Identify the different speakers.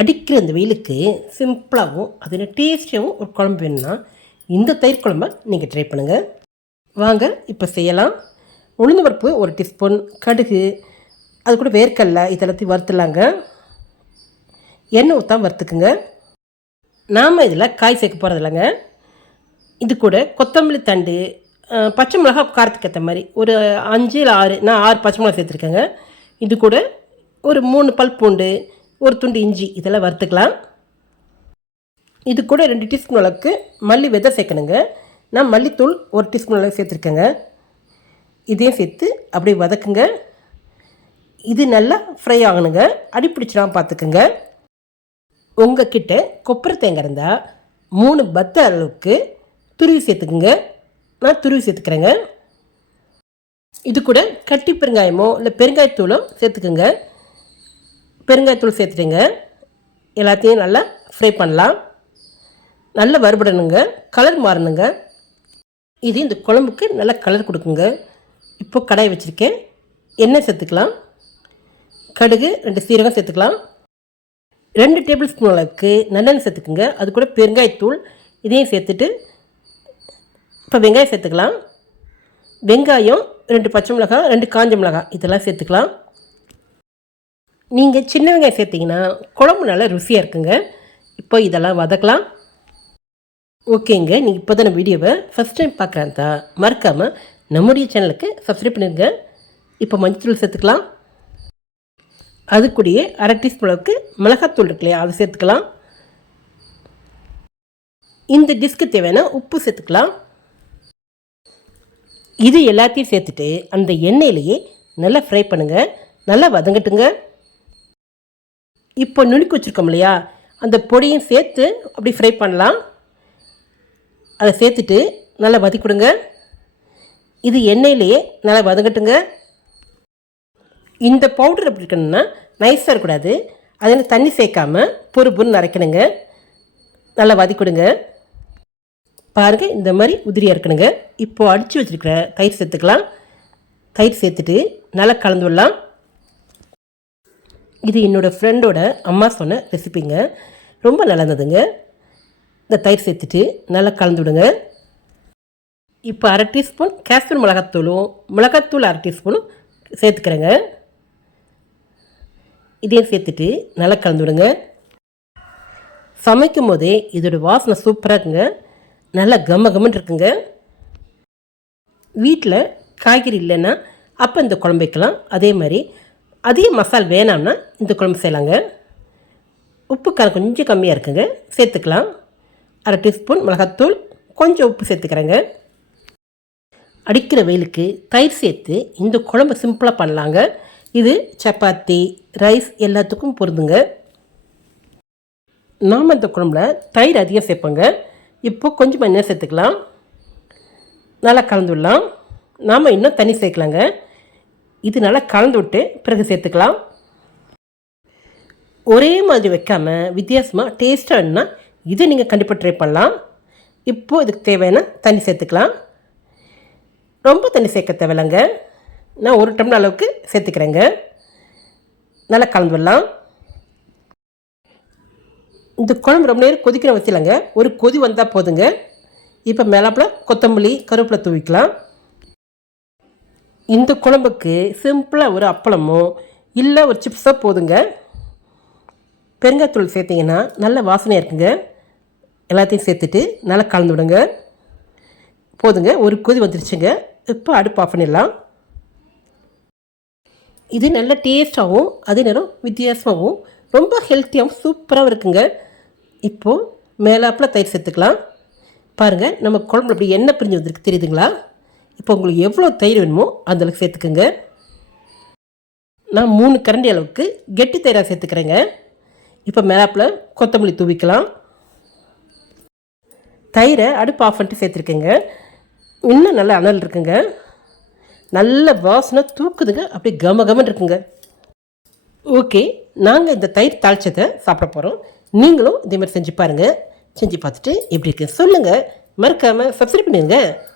Speaker 1: அடிக்கிற அந்த வெயிலுக்கு சிம்பிளாகவும் அதில் டேஸ்டியாகவும் ஒரு குழம்பு வேணும்னா இந்த தயிர் குழம்ப நீங்கள் ட்ரை பண்ணுங்கள் வாங்க இப்போ செய்யலாம். உளுந்து பருப்பு ஒரு டீஸ்பூன் கடுகு அது கூட வேர்க்கடலை இதெல்லாத்தையும் வறுத்துலாங்க எண்ணெய் ஊற்றாம வறுத்துக்குங்க. நாம் இதில் காய் சேர்க்க போகிறது இல்லைங்க. இது கூட கொத்தமல்லி தண்டு பச்சை மிளகா காரத்துக்கு ஏற்ற மாதிரி ஒரு அஞ்சு இல்லை ஆறு நான் ஆறு பச்சை மிளகா சேர்த்துருக்கேங்க. இது கூட ஒரு மூணு பல் பூண்டு ஒரு துண்டு இஞ்சி இதெல்லாம் வறுத்துக்கலாம். இது கூட ரெண்டு டீஸ்பூன் அளவுக்கு மல்லி விதை சேர்க்கணுங்க. நான் மல்லித்தூள் ஒரு டீஸ்பூன் அளவுக்கு சேர்த்துருக்கேங்க. இதையும் சேர்த்து அப்படியே வதக்குங்க. இது நல்லா ஃப்ரை ஆகணுங்க. அடி பார்த்துக்குங்க. உங்கள் கிட்ட கொப்பரை தேங்காய் இருந்தால் மூணு பத்த அளவுக்கு துருவி சேர்த்துக்குங்க. நான் துருவி சேர்த்துக்கிறேங்க. இது கூட கட்டி பெருங்காயமோ இல்லை பெருங்காயத்தூளோ சேர்த்துக்குங்க. பெருங்காயத்தூள் சேர்த்துட்டுங்க. எல்லாத்தையும் நல்லா ஃப்ரை பண்ணலாம். நல்லா வறுபடணுங்க. கலர் மாறணுங்க. இது இந்த குழம்புக்கு நல்லா கலர் கொடுக்குங்க. இப்போ கடாய் வச்சுருக்கேன். எண்ணெய் சேர்த்துக்கலாம். கடுகு ரெண்டு சீரகம் சேர்த்துக்கலாம். ரெண்டு டேபிள் ஸ்பூன் அளவுக்கு நல்லெண்ணெய் சேர்த்துக்குங்க. அது கூட பெருங்காயத்தூள் இதையும் சேர்த்துட்டு இப்போ வெங்காயம் சேர்த்துக்கலாம். வெங்காயம் ரெண்டு பச்சை மிளகாய் ரெண்டு காஞ்ச மிளகாய் இதெல்லாம் சேர்த்துக்கலாம். நீங்கள் சின்ன வெங்காயம் சேர்த்திங்கன்னா குழம்பு நல்லா ருசியாக இருக்குங்க. இப்போ இதெல்லாம் வதக்கலாம். ஓகேங்க நீங்கள் இப்போ தானே வீடியோவை ஃபஸ்ட் டைம் பார்க்குறாந்தா மறக்காமல் நம்முடைய சேனலுக்கு சப்ஸ்கிரைப் பண்ணிடுங்க. இப்போ மஞ்சள் சேர்த்துக்கலாம். அது கூடயே அரை டீஸ்பூன் அளவுக்கு மிளகாத்தூள் இருக்கு இல்லையா அதை சேர்த்துக்கலாம். இந்த டிஷ்க்கு தேவையான உப்பு சேர்த்துக்கலாம். இது எல்லாத்தையும் சேர்த்துட்டு அந்த எண்ணெயிலேயே நல்லா ஃப்ரை பண்ணுங்கள் நல்லா வதங்கட்டுங்க. இப்போ நுணுக்கி வச்சுருக்கோம் இல்லையா? அந்த பொடியும் சேர்த்து அப்படி ஃப்ரை பண்ணலாம். அதை சேர்த்துட்டு நல்லா வதக்கிவிடுங்க இது எண்ணெயிலேயே நல்லா வதங்கட்டுங்க. இந்த பவுடர் எப்படி இருக்கணும்னா நைஸாக இருக்கக்கூடாது. அதில் தண்ணி சேர்க்காம பொறு பொருன்னு அரைக்கணுங்க. நல்லா வதக்கிடுங்க பாருங்கள் இந்த மாதிரி உதிரியாக இருக்கணுங்க. இப்போது அடித்து வச்சுருக்கிற தயிர் சேர்த்துக்கலாம். தயிர் சேர்த்துட்டு நல்லா கலந்து விடலாம். இது என்னோடய ஃப்ரெண்டோட அம்மா சொன்ன ரெசிபிங்க ரொம்ப நல்லதுங்க இந்த தயிர் சேர்த்துட்டு நல்லா கலந்து விடுங்க இப்போ அரை டீஸ்பூன் காஷ்மீர் மிளகாத்தூளும் மிளகாத்தூள் அரை டீஸ்பூனும் சேர்த்துக்கிறேங்க. இதையும் சேர்த்துட்டு நல்லா கலந்து விடுங்க சமைக்கும் போதே இதோட வாசனை சூப்பராக இருக்குங்க. நல்லா கம்ம கம்மன்னு இருக்குங்க. வீட்டில் காய்கறி இல்லைன்னா அப்போ இந்த குழம்பு வைக்கலாம். அதே மாதிரி அதிக மசால் வேணாம்னா இந்த குழம்பு செய்யலாங்க. உப்பு காரம் கொஞ்சம் கம்மியாக இருக்குங்க. சேர்த்துக்கலாம். அரை டீஸ்பூன் மிளகாத்தூள் கொஞ்சம் உப்பு சேர்த்துக்கிறேங்க. அடிக்கிற வெயிலுக்கு தயிர் சேர்த்து இந்த குழம்பு சிம்பிளாக பண்ணலாங்க. இது சப்பாத்தி ரைஸ் எல்லாத்துக்கும் பொருந்துங்க. நாம் இந்த குழம்புல தயிர் அதிகம் சேர்ப்போங்க. இப்போ கொஞ்சம் எண்ணெய் சேர்த்துக்கலாம். நல்லா கலந்து விடலாம். நாம் இன்னும் தண்ணி சேர்க்கலாங்க. இது நல்லா கலந்து விட்டு பிறகு சேர்த்துக்கலாம். ஒரே மாதிரி வைக்காமல் வித்தியாசமாக டேஸ்ட்டாக வேணும்னா இதை நீங்கள் கண்டிப்பாக ட்ரை பண்ணலாம். இப்போது இதுக்கு தேவையான தண்ணி சேர்த்துக்கலாம். ரொம்ப தண்ணி சேர்க்க தேவையில்லைங்க. நான் ஒரு டம்ளர் அளவுக்கு சேர்த்துக்கிறேங்க. நல்லா கலந்து விடலாம். இந்த குழம்பு ரொம்ப நேரம் கொதிக்கிற வச்சிடலாங்க ஒரு கொதி வந்தால் போதுங்க. இப்போ மேலாப்பில் கொத்தமல்லி கருவேப்பிலை தூவிக்கலாம். இந்த குழம்புக்கு சிம்பிளாக ஒரு அப்பளமோ இல்லை ஒரு சிப்ஸோ போதுங்க. பெருங்காய்த்தூள் சேர்த்திங்கன்னா நல்ல வாசனையாக இருக்குங்க. எல்லாத்தையும் சேர்த்துட்டு நல்லா கலந்து விடுங்க. போதுங்க ஒரு கொதி வந்துருச்சுங்க. இப்போ அடுப்பு ஆஃப் பண்ணிடலாம். இது நல்ல டேஸ்ட்டாகவும் அதே நேரம் வித்தியாசமாகவும் ரொம்ப ஹெல்த்தியாகவும் சூப்பராகவும் இருக்குங்க. இப்போது மேலாப்பில் தயிர் சேர்த்துக்கலாம். பாருங்கள் நம்ம குழம்புல அப்படி எண்ணெய் பிரிஞ்சு வந்திருக்கு தெரியுதுங்களா? இப்போ உங்களுக்கு எவ்வளோ தயிர் வேணுமோ அந்த அளவுக்கு சேர்த்துக்குங்க. நான் மூணு கரண்டி அளவுக்கு கெட்டி தயிராக சேர்த்துக்கிறேங்க. இப்போ மேலாப்பில் கொத்தமல்லி தூவிக்கலாம். தயிரை அடுப்பு ஆஃப் பண்ணிட்டு சேர்த்துருக்கேங்க. இன்னும் நல்ல அனல் இருக்குங்க. நல்ல வாசனை தூக்குதுங்க. அப்படியே கம கமன்னு இருக்குங்க. ஓகே நாங்கள் இந்த தயிர் தாளிச்சதை சாப்பிட போகிறோம் நீங்களும் இதே மாதிரி செஞ்சு பாருங்கள் செஞ்சு பார்த்துட்டு எப்படி இருக்கு சொல்லுங்கள் மறக்காமல் சப்ஸ்கிரைப் பண்ணிடுங்க.